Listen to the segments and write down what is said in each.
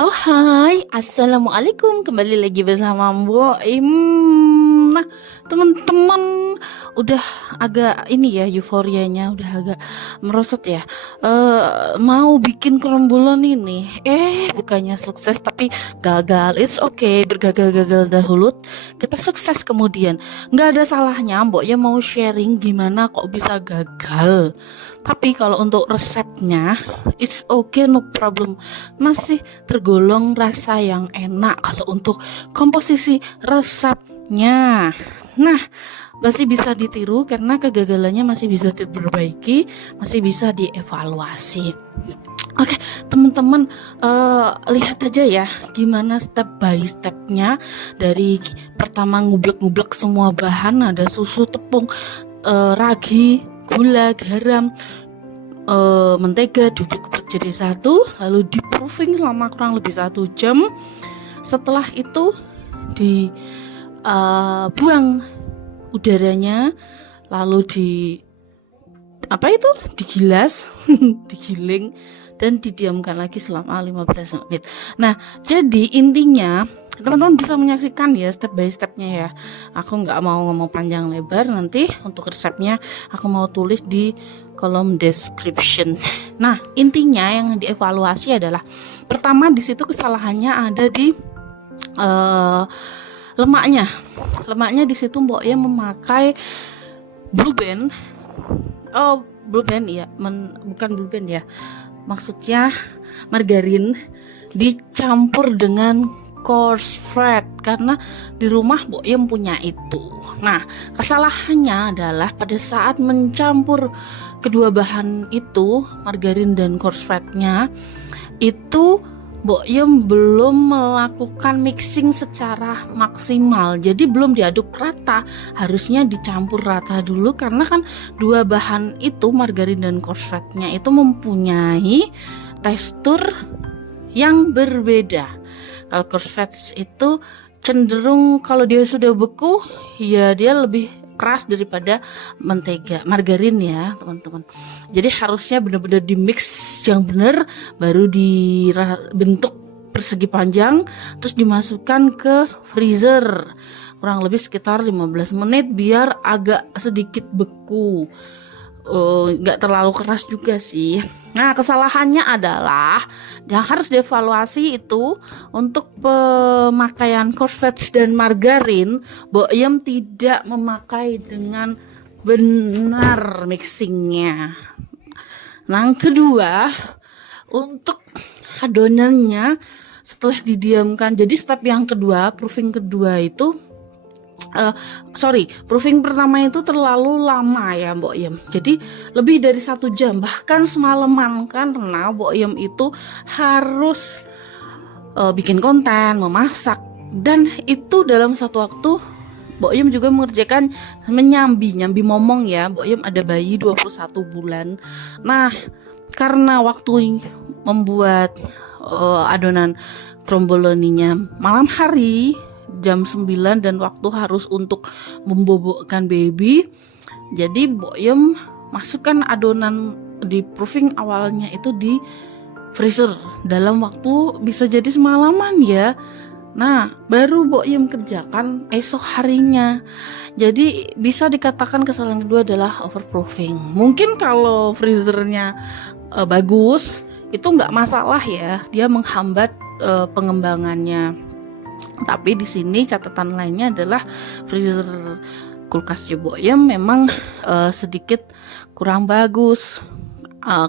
Oh hai, Assalamualaikum. Kembali lagi bersama Mbok Im. Nah, teman-teman, udah agak ini ya, euforianya udah agak merosot ya. Mau bikin kerombolan ini, bukannya sukses tapi gagal. It's okay, bergagal-gagal dahulu, kita sukses kemudian. Nggak ada salahnya Mbok ya mau sharing gimana kok bisa gagal. Tapi kalau untuk resepnya, it's okay, no problem. Masih tergolong rasa yang enak kalau untuk komposisi resepnya. Nah, masih bisa ditiru karena kegagalannya masih bisa diperbaiki, masih bisa dievaluasi. Oke, teman-teman, lihat aja ya gimana step by stepnya. Dari pertama ngublek-ngublek semua bahan, ada susu, tepung, ragi, gula, garam, mentega, duduk jadi satu, lalu di proofing selama kurang lebih 1 jam. Setelah itu dibuang udaranya, lalu digilas, digiling, dan didiamkan lagi selama 15 menit. Nah, jadi intinya teman-teman bisa menyaksikan ya step by stepnya ya. Aku nggak mau ngomong panjang lebar, nanti untuk resepnya aku mau tulis di kolom description. Nah, intinya yang dievaluasi adalah pertama di situ kesalahannya ada di lemaknya. Lemaknya di situ Mbok ya memakai Blue Band. Oh, Blue Band ya, bukan Blue Band ya. Maksudnya margarin dicampur dengan coarse fat, karena di rumah Mbok Yem punya itu. Nah, kesalahannya adalah pada saat mencampur kedua bahan itu, margarin dan coarse fatnya, itu Mbok Yem belum melakukan mixing secara maksimal. Jadi belum diaduk rata, harusnya dicampur rata dulu, karena kan dua bahan itu, margarin dan coarse fatnya itu mempunyai tekstur yang berbeda. Kalau coarse fats itu cenderung kalau dia sudah beku, ya dia lebih keras daripada mentega, margarin ya teman-teman. Jadi harusnya benar-benar di mix yang benar, baru dibentuk persegi panjang, terus dimasukkan ke freezer kurang lebih sekitar 15 menit biar agak sedikit beku. Nggak terlalu keras juga sih. Nah, kesalahannya adalah yang harus dievaluasi itu untuk pemakaian coarse fats dan margarin, Mbok Yem tidak memakai dengan benar mixingnya. Nah, yang kedua, untuk adonannya setelah didiamkan, jadi step yang kedua, proofing kedua itu proofing pertama itu terlalu lama ya Mbok Yem. Jadi lebih dari 1 jam, bahkan semalaman, karena Mbok Yem itu harus bikin konten, memasak, dan itu dalam satu waktu. Mbok Yem juga mengerjakan nyambi momong ya. Mbok Yem ada bayi 21 bulan. Nah, karena waktu membuat adonan kromboloninya malam hari jam 9 dan waktu harus untuk membobokkan baby, jadi Mbok Yem masukkan adonan di proofing awalnya itu di freezer dalam waktu bisa jadi semalaman ya. Nah, baru Mbok Yem kerjakan esok harinya. Jadi bisa dikatakan kesalahan kedua adalah overproofing. Mungkin kalau freezernya bagus itu nggak masalah ya, dia menghambat pengembangannya. Tapi di sini catatan lainnya adalah freezer kulkas Mbok Yem memang sedikit kurang bagus,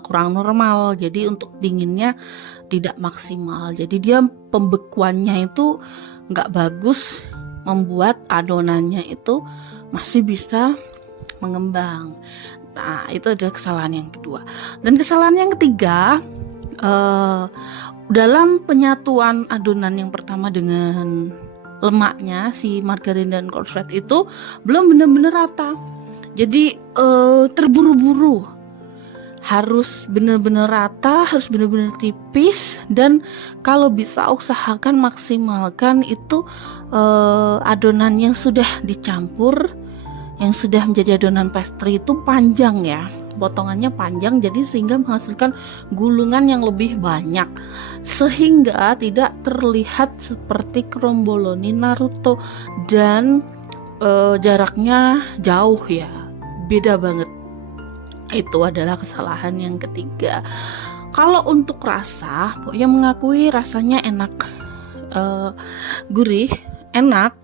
kurang normal. Jadi untuk dinginnya tidak maksimal. Jadi dia pembekuannya itu nggak bagus, membuat adonannya itu masih bisa mengembang. Nah, itu adalah kesalahan yang kedua. Dan kesalahan yang ketiga, dalam penyatuan adonan yang pertama dengan lemaknya, si margarin dan coarse fat itu belum benar-benar rata. Jadi terburu-buru, harus benar-benar rata, harus benar-benar tipis, dan kalau bisa usahakan maksimalkan itu adonan yang sudah dicampur yang sudah menjadi adonan pastry itu panjang ya, potongannya panjang, jadi sehingga menghasilkan gulungan yang lebih banyak, sehingga tidak terlihat seperti kromboloni Naruto dan jaraknya jauh ya, beda banget. Itu adalah kesalahan yang ketiga. Kalau untuk rasa, Boya mengakui rasanya enak, gurih, enak.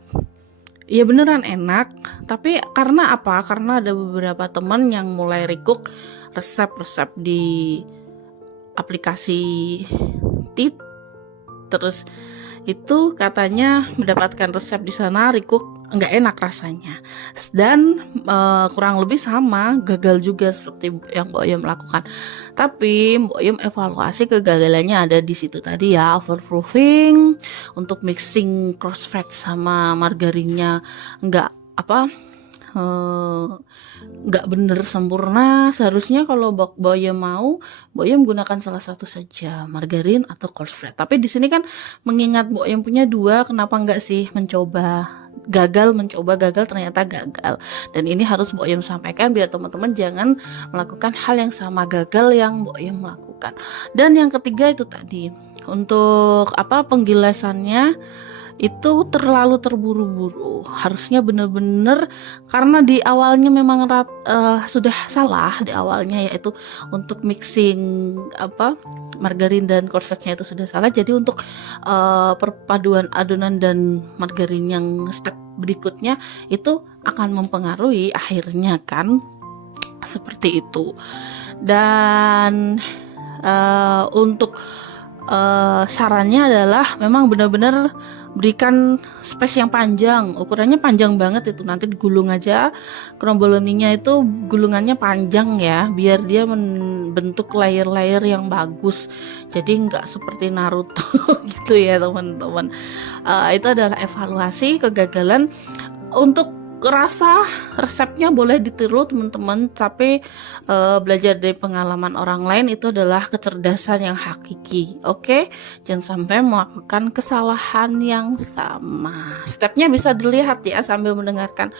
Ya beneran enak. Tapi karena apa? Karena ada beberapa teman yang mulai recook resep-resep di aplikasi Tit. Terus itu katanya mendapatkan resep di sana recook nggak enak rasanya, dan kurang lebih sama, gagal juga seperti yang Mbak Yem lakukan. Tapi Mbak Yem evaluasi kegagalannya ada di situ tadi ya, overproofing, untuk mixing crossfed sama margarinnya nggak nggak bener sempurna. Seharusnya kalau Mbak Yem mau, Mbak Yem gunakan salah satu saja, margarin atau crossfed. Tapi di sini kan mengingat Mbak Yem punya dua, kenapa nggak sih mencoba gagal, ternyata gagal. Dan ini harus Mbak Yem sampaikan biar teman-teman jangan melakukan hal yang sama gagal yang Mbak Yem lakukan. Dan yang ketiga itu tadi, untuk penggilasannya itu terlalu terburu-buru. Harusnya benar-benar, karena di awalnya memang sudah salah di awalnya, yaitu untuk mixing margarin dan cornflakesnya itu sudah salah. Jadi untuk perpaduan adonan dan margarin yang step berikutnya itu akan mempengaruhi akhirnya kan, seperti itu. Dan untuk sarannya adalah memang benar-benar berikan space yang panjang, ukurannya panjang banget itu, nanti digulung aja kromboloninya itu gulungannya panjang ya, biar dia membentuk layer-layer yang bagus, jadi nggak seperti Naruto gitu ya teman-teman. Itu adalah evaluasi kegagalan. Untuk rasa resepnya boleh ditiru teman-teman, tapi belajar dari pengalaman orang lain itu adalah kecerdasan yang hakiki. Oke, jangan sampai melakukan kesalahan yang sama. Stepnya bisa dilihat ya sambil mendengarkan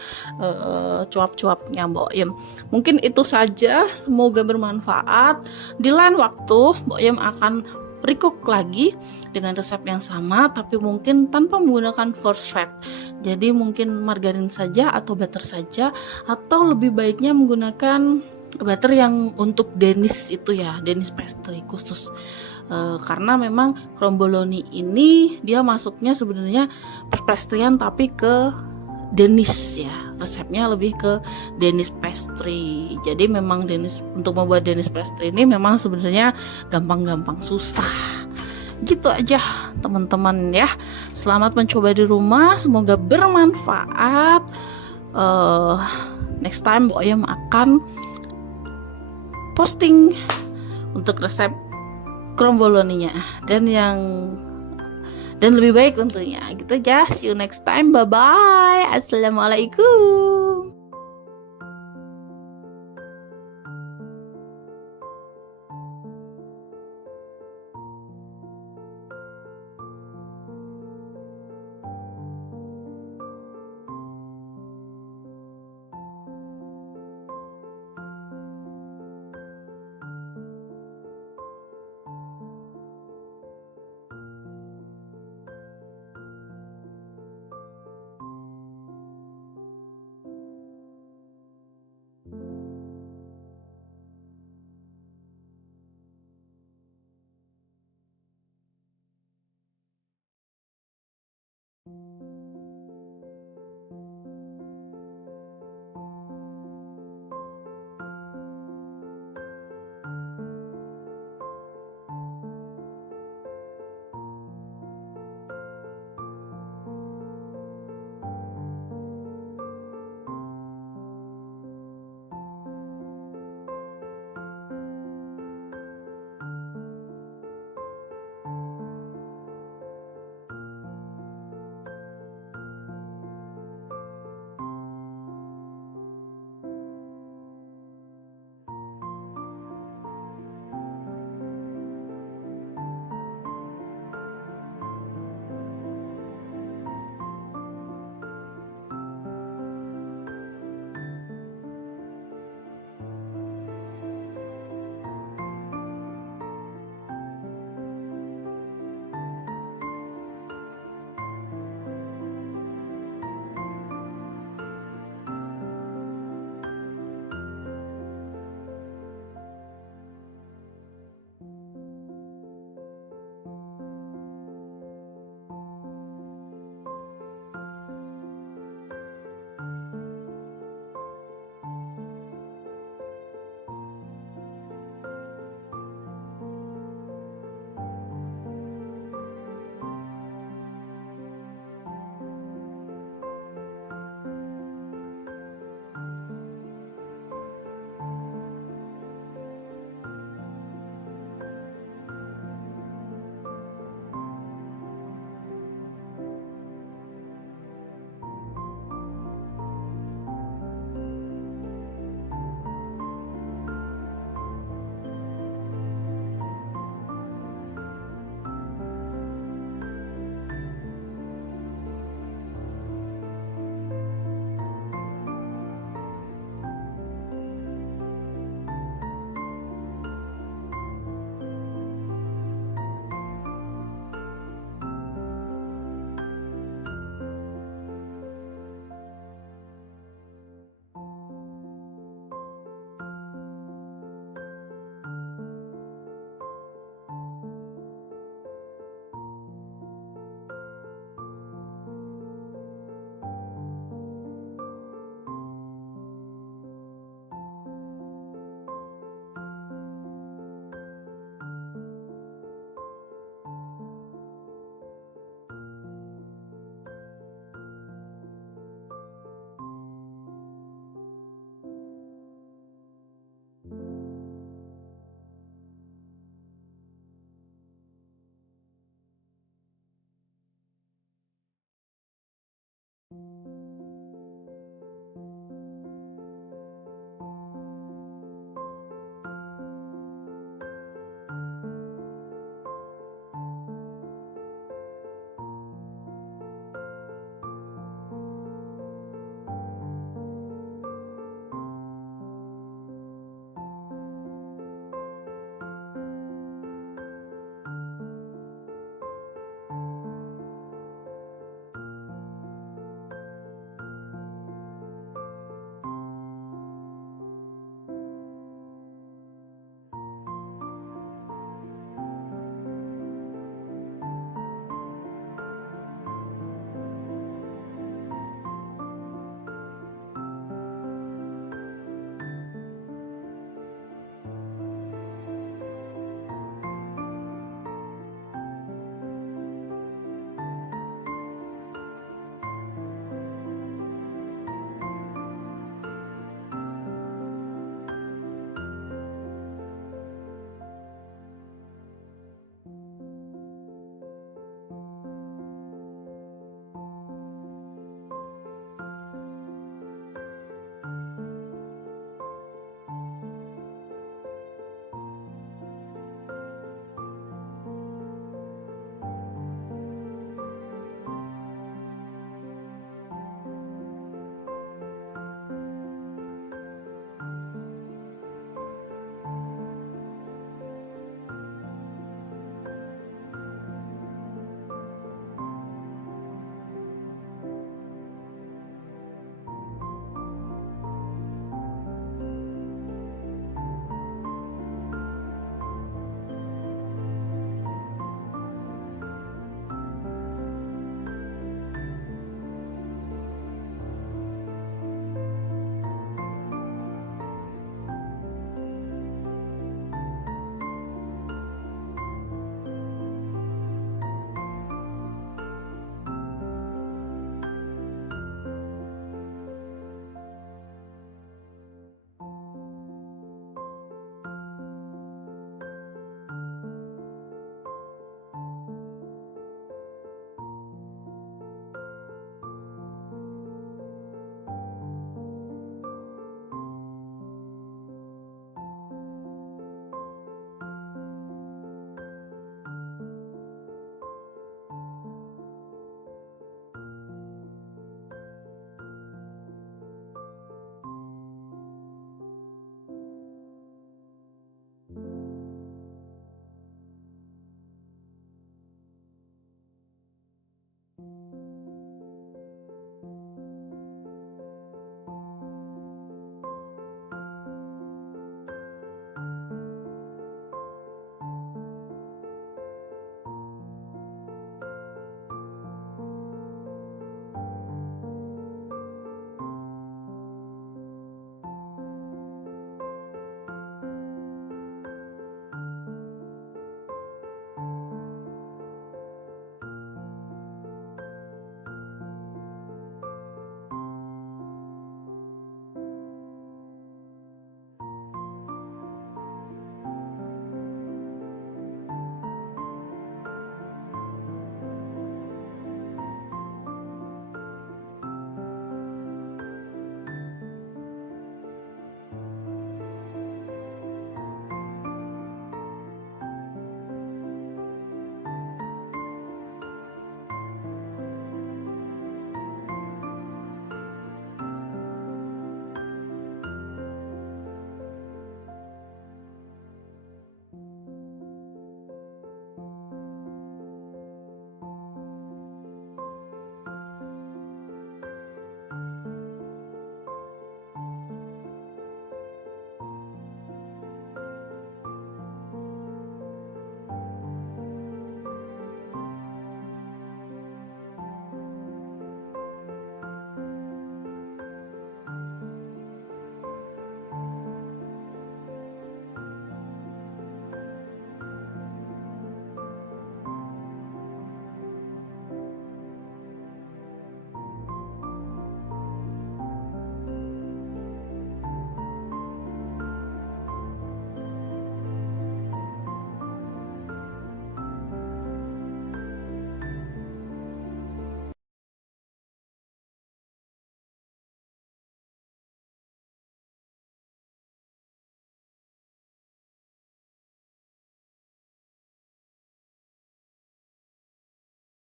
cuap-cuapnya Mbak Yem. Mungkin itu saja, semoga bermanfaat. Di lain waktu Mbak Yem akan recook lagi dengan resep yang sama, tapi mungkin tanpa menggunakan force fed. Jadi mungkin margarin saja atau butter saja, atau lebih baiknya menggunakan butter yang untuk Danish itu ya, Danish pastry khusus. Karena memang kromboloni ini dia masuknya sebenarnya perpastrian tapi ke Danish ya, resepnya lebih ke Danish pastry. Jadi memang untuk membuat Danish pastry ini memang sebenarnya gampang-gampang susah. Gitu aja teman-teman ya. Selamat mencoba di rumah, semoga bermanfaat. Next time Mbak Yem akan posting untuk resep kromboloninya dan lebih baik tentunya. Gitu aja, see you next time, bye bye, assalamualaikum.